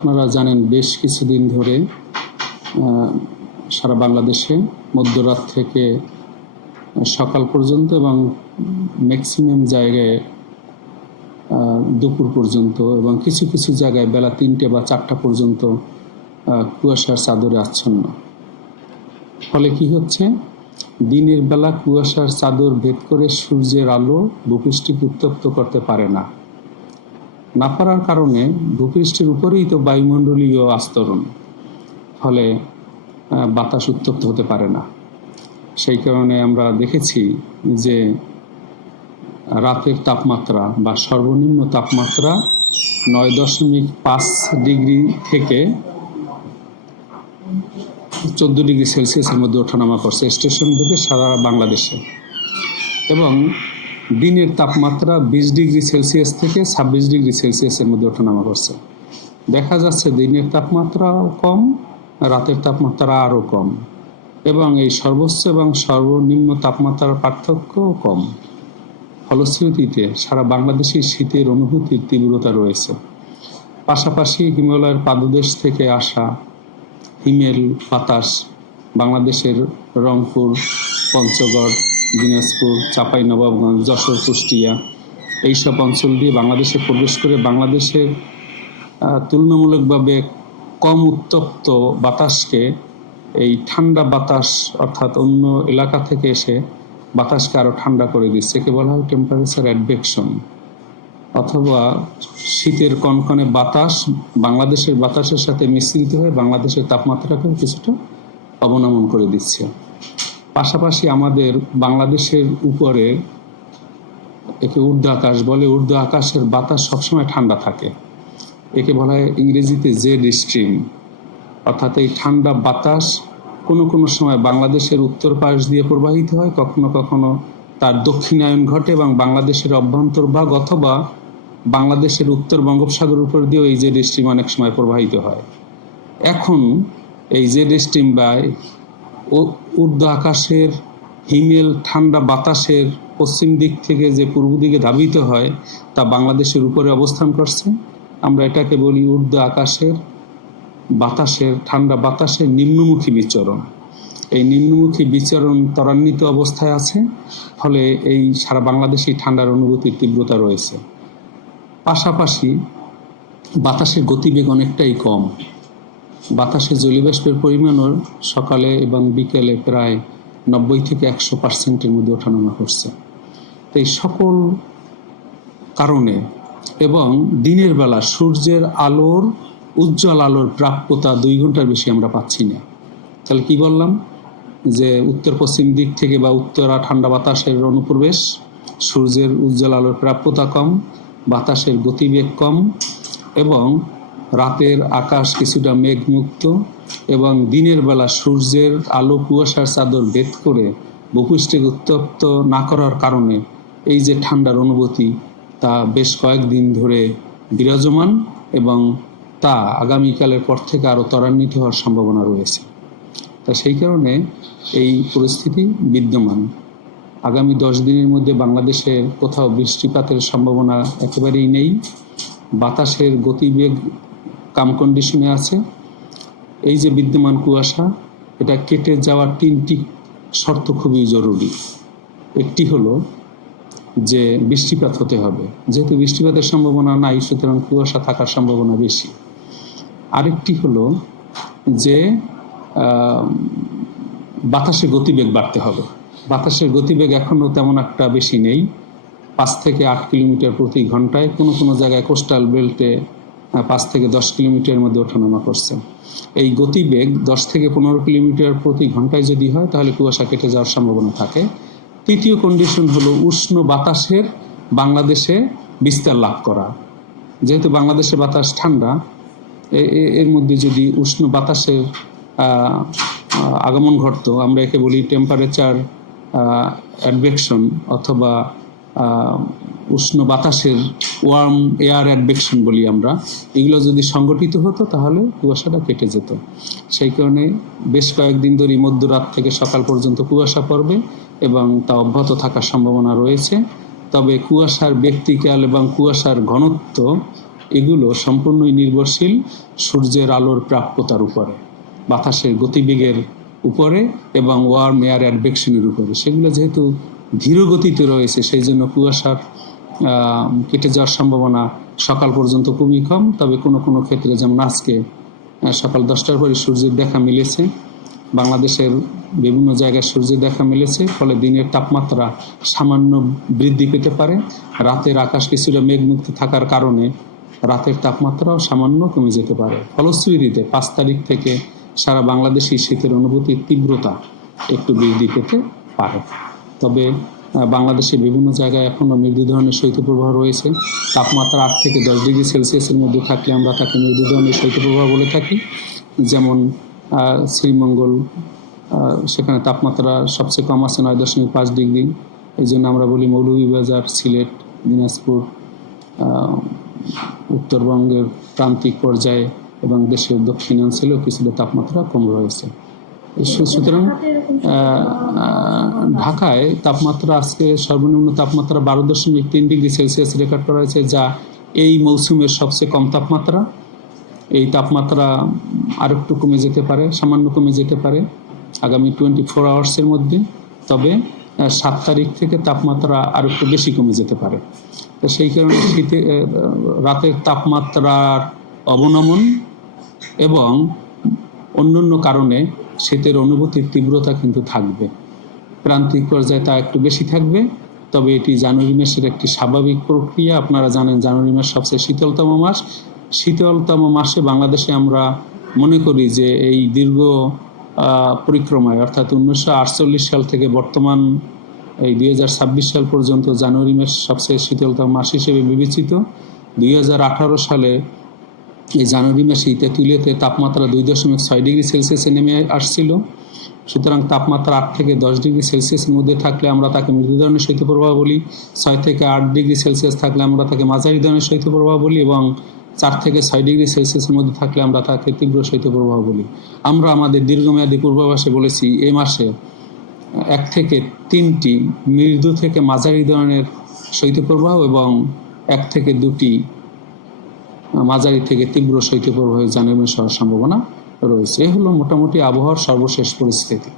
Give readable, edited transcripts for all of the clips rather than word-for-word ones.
আপনারা জানেন বেশ কিছুদিন ধরে সারা বাংলাদেশে মধ্যরাত থেকে সকাল পর্যন্ত এবং ম্যাক্সিমাম জায়গায় দুপুর পর্যন্ত এবং কিছু কিছু জায়গায় বেলা 3টে বা 4টা পর্যন্ত কুয়াশার চাদরে আচ্ছন্ন। ফলে কি হচ্ছে, দিনের বেলা কুয়াশার চাদর ভেদ করে সূর্যের আলো ভূপৃষ্ঠকে উত্তপ্ত করতে পারে না পারার কারণে ভূপৃষ্ঠের উপরেই তো বায়ুমণ্ডলীয় আস্তরণ, ফলে বাতাস উত্তপ্ত হতে পারে না। সেই কারণে আমরা দেখেছি যে রাতের তাপমাত্রা বা সর্বনিম্ন তাপমাত্রা 9.5 ডিগ্রি থেকে 14 ডিগ্রি সেলসিয়াসের মধ্যে ওঠানামা করছে স্টেশন ভেদে সারা বাংলাদেশে, এবং দিনের তাপমাত্রা 20 ডিগ্রি সেলসিয়াস থেকে 26 ডিগ্রি সেলসিয়াসের মধ্যে ওঠানামা করছে। দেখা যাচ্ছে দিনের তাপমাত্রাও কম, রাতের তাপমাত্রা আরও কম, এবং এই সর্বোচ্চ এবং সর্বনিম্ন তাপমাত্রার পার্থক্যও কম। ফলশ্রুতিতে সারা বাংলাদেশে শীতের অনুভূতির তীব্রতা রয়েছে। পাশাপাশি হিমালয়ের পাদদেশ থেকে আসা হিমেল বাতাস বাংলাদেশের রংপুর, পঞ্চগড়, দিনাজপুর, চাঁপাইনবাবগঞ্জ, যশোর, কুষ্টিয়া এইসব অঞ্চল দিয়ে বাংলাদেশে প্রবেশ করে বাংলাদেশের তুলনামূলকভাবে কম উত্তপ্ত বাতাসকে এই ঠান্ডা বাতাস অর্থাৎ অন্য এলাকা থেকে এসে বাতাসকে আরও ঠান্ডা করে দিচ্ছে। একে বলা হয় টেম্পারেচার অ্যাডভেকশন, অথবা শীতের কনকনে বাতাস বাংলাদেশের বাতাসের সাথে মিশ্রিত হয়ে বাংলাদেশের তাপমাত্রাকেও কিছুটা অবনমন করে দিচ্ছে। পাশাপাশি আমাদের বাংলাদেশের উপরে একে ঊর্ধ্ব আকাশ বলে, ঊর্ধ্ব আকাশের বাতাস সবসময় ঠান্ডা থাকে। একে বলা হয় ইংরেজিতে জেড স্ট্রিম, অর্থাৎ এই ঠান্ডা বাতাস কোনো কোনো সময় বাংলাদেশের উত্তর পাশ দিয়ে প্রবাহিত হয়, কখনো কখনো তার দক্ষিণায়ন ঘটে এবং বাংলাদেশের অভ্যন্তরভাগ অথবা বাংলাদেশের উত্তর বঙ্গোপসাগরের উপর দিয়েও এই জেড স্ট্রিম অনেক সময় প্রবাহিত হয়। এখন এই জেড স্ট্রিম বা ঊর্ধ্ব আকাশের হিমেল ঠান্ডা বাতাসের পশ্চিম দিক থেকে যে পূর্ব দিকে ধাবিত হয় তা বাংলাদেশের উপরে অবস্থান করছে। আমরা এটাকে বলি ঊর্ধ্ব আকাশের বাতাসের ঠান্ডা বাতাসের নিম্নমুখী বিচরণ। এই নিম্নমুখী বিচরণ ত্বরান্বিত অবস্থায় আছে, ফলে এই সারা বাংলাদেশে ঠান্ডার অনুভূতির তীব্রতা রয়েছে। পাশাপাশি বাতাসের গতিবেগ অনেকটাই কম। বাতাসে জলীয়বাষ্পের পরিমাণও সকালে এবং বিকেলে প্রায় 90 থেকে 100% মধ্যে ওঠানামা করছে। তো এই সকল কারণে এবং দিনের বেলা সূর্যের আলোর উজ্জ্বল আলোর প্রাপ্যতা 2 ঘন্টার বেশি আমরা পাচ্ছি না। তাহলে কি বললাম, যে উত্তর পশ্চিম দিক থেকে বা উত্তরা ঠান্ডা বাতাসের অনুপ্রবেশ, সূর্যের উজ্জ্বল আলোর প্রাপ্যতা কম, বাতাসের গতিবেগ কম, এবং রাতের আকাশ কিছুটা মেঘমুক্ত, এবং দিনের বেলা সূর্যের আলো কুয়াশার চাদর ভেদ করে ভূপৃষ্ঠকে উত্তপ্ত না করার কারণে এই যে ঠান্ডার অনুভূতি তা বেশ কয়েকদিন ধরে বিরাজমান, এবং তা আগামীকালের পর থেকে আরও ত্বরান্বিত হওয়ার সম্ভাবনা রয়েছে। তা সেই কারণে এই পরিস্থিতি বিদ্যমান। আগামী 10 দিনের মধ্যে বাংলাদেশের কোথাও বৃষ্টিপাতের সম্ভাবনা একেবারেই নেই। বাতাসের গতিবেগ কাম কন্ডিশনে আছে। এই যে বিদ্যমান কুয়াশা, এটা কেটে যাওয়ার 3টি শর্ত খুবই জরুরি। একটি হলো যে বৃষ্টিপাত হতে হবে, যেহেতু বৃষ্টিপাতের সম্ভাবনা নাই সুতরাং কুয়াশা থাকার সম্ভাবনা বেশি। আরেকটি হলো যে বাতাসের গতিবেগ বাড়তে হবে। বাতাসের গতিবেগ এখনও তেমন একটা বেশি নেই, 5 থেকে 8 কিলোমিটার প্রতি ঘন্টায়, কোনো কোনো জায়গায় কোস্টাল বেল্টে 5 থেকে 10 কিলোমিটারের মধ্যে ওঠানামা করছে। এই গতিবেগ 10 থেকে 15 কিলোমিটার প্রতি ঘন্টায় যদি হয় তাহলে কুয়াশা কেটে যাওয়ার সম্ভাবনা থাকে। তৃতীয় কন্ডিশন হলো উষ্ণ বাতাসের বাংলাদেশে বিস্তার লাভ করা। যেহেতু বাংলাদেশে বাতাস ঠান্ডা, এর মধ্যে যদি উষ্ণ বাতাসের আগমন ঘটতো, আমরা একে বলি টেম্পারেচার অ্যাডভেকশন অথবা উষ্ণ বাতাসের ওয়ার্ম এয়ার অ্যাডভেকশন বলি আমরা, এগুলো যদি সংগঠিত হতো তাহলে কুয়াশাটা কেটে যেত। সেই কারণে বেশ কয়েকদিন ধরে মধ্যরাত থেকে সকাল পর্যন্ত কুয়াশা পড়বে এবং তা অব্যাহত থাকার সম্ভাবনা রয়েছে। তবে কুয়াশার ব্যক্তিকাল এবং কুয়াশার ঘনত্ব এগুলো সম্পূর্ণই নির্ভরশীল সূর্যের আলোর প্রাপ্যতার উপরে, বাতাসের গতিবেগের উপরে এবং ওয়ার্ম এয়ার অ্যাডভেকশনের উপরে। সেগুলো যেহেতু ধীর গতিতে রয়েছে, সেই জন্য কুয়াশার কেটে যাওয়ার সম্ভাবনা সকাল পর্যন্ত খুবই কম। তবে কোনো কোনো ক্ষেত্রে, যেমন আজকে সকাল 10টার পরে সূর্যের দেখা মিলেছে, বাংলাদেশের বিভিন্ন জায়গায় সূর্যের দেখা মিলেছে, ফলে দিনের তাপমাত্রা সামান্য বৃদ্ধি পেতে পারে। রাতের আকাশ কিছুটা মেঘমুক্ত থাকার কারণে রাতের তাপমাত্রাও সামান্য কমে যেতে পারে। ফলশ্রুতিতে 5 তারিখ থেকে সারা বাংলাদেশে শীতের অনুভূতির তীব্রতা একটু বৃদ্ধি পেতে পারে। তবে বাংলাদেশে বিভিন্ন জায়গায় এখনও মৃদু ধরনের শৈত্যপ্রবাহ রয়েছে। তাপমাত্রা 8 থেকে 10 ডিগ্রি সেলসিয়াসের মধ্যে থাকলে আমরা তাকে মৃদু ধরনের শৈত্যপ্রবাহ বলে থাকি। যেমন শ্রীমঙ্গল, সেখানে তাপমাত্রা সবচেয়ে কম আছে 9.5 ডিগ্রি। এই জন্য আমরা বলি মৌলভীবাজার, সিলেট, দিনাজপুর, উত্তরবঙ্গের প্রান্তিক পর্যায়ে এবং দেশের দক্ষিণাঞ্চলেও কিছুটা তাপমাত্রা কম রয়েছে। সুতরাং ঢাকায় তাপমাত্রা আজকে সর্বনিম্ন তাপমাত্রা 12.3 ডিগ্রি সেলসিয়াস রেকর্ড করা হয়েছে, যা এই মৌসুমের সবচেয়ে কম তাপমাত্রা। এই তাপমাত্রা আর একটু কমে যেতে পারে, সামান্য কমে যেতে পারে আগামী 24 আওয়ার্সের মধ্যে। তবে 7 তারিখ থেকে তাপমাত্রা আর একটু বেশি কমে যেতে পারে। তো সেই কারণে শীতে রাতের তাপমাত্রার অবনমন এবং অন্যান্য কারণে শীতের অনুভূতির তীব্রতা কিন্তু থাকবে। প্রান্তিক পর্যায়ে তা একটু বেশি থাকবে। তবে এটি জানুয়ারি মাসের একটি স্বাভাবিক প্রক্রিয়া। আপনারা জানেন জানুয়ারি মাস সবচেয়ে শীতলতম মাস। শীতলতম মাসে বাংলাদেশে আমরা মনে করি যে এই দীর্ঘ পরিক্রমায়, অর্থাৎ 1948 সাল থেকে বর্তমান এই 2026 সাল পর্যন্ত জানুয়ারি মাস সবচেয়ে শীতলতম মাস হিসেবে বিবেচিত। 2018 সালে এই জানুয়ারি মাসে তেঁতুলিয়াতে তাপমাত্রা 2.6 ডিগ্রি সেলসিয়াসে নেমে আসছিল। সুতরাং তাপমাত্রা 8 থেকে 10 ডিগ্রি সেলসিয়াসের মধ্যে থাকলে আমরা তাকে মৃদু ধরনের শৈত্যপ্রবাহ বলি। 6 থেকে 8 ডিগ্রি সেলসিয়াস থাকলে আমরা তাকে মাঝারি ধরনের শৈত্যপ্রবাহ বলি এবং 4 থেকে 6 ডিগ্রি সেলসিয়াসের মধ্যে থাকলে আমরা তাকে তীব্র শৈত্যপ্রবাহ বলি। আমরা আমাদের দীর্ঘমেয়াদী পূর্বাভাসে বলেছি এ মাসে 1 থেকে 3টি মৃদু থেকে মাঝারি ধরনের শৈত্যপ্রবাহ এবং 1 থেকে 2টি মাঝারি থেকে তীব্র শৈত্যপ্রবাহ জানুয়ারি মাসে হওয়ার সম্ভাবনা রয়েছে। এই হলো মোটামুটি আবহাওয়ার সর্বশেষ পরিস্থিতি।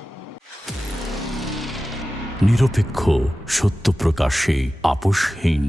নিরপেক্ষ, সত্য প্রকাশে আপোষহীন।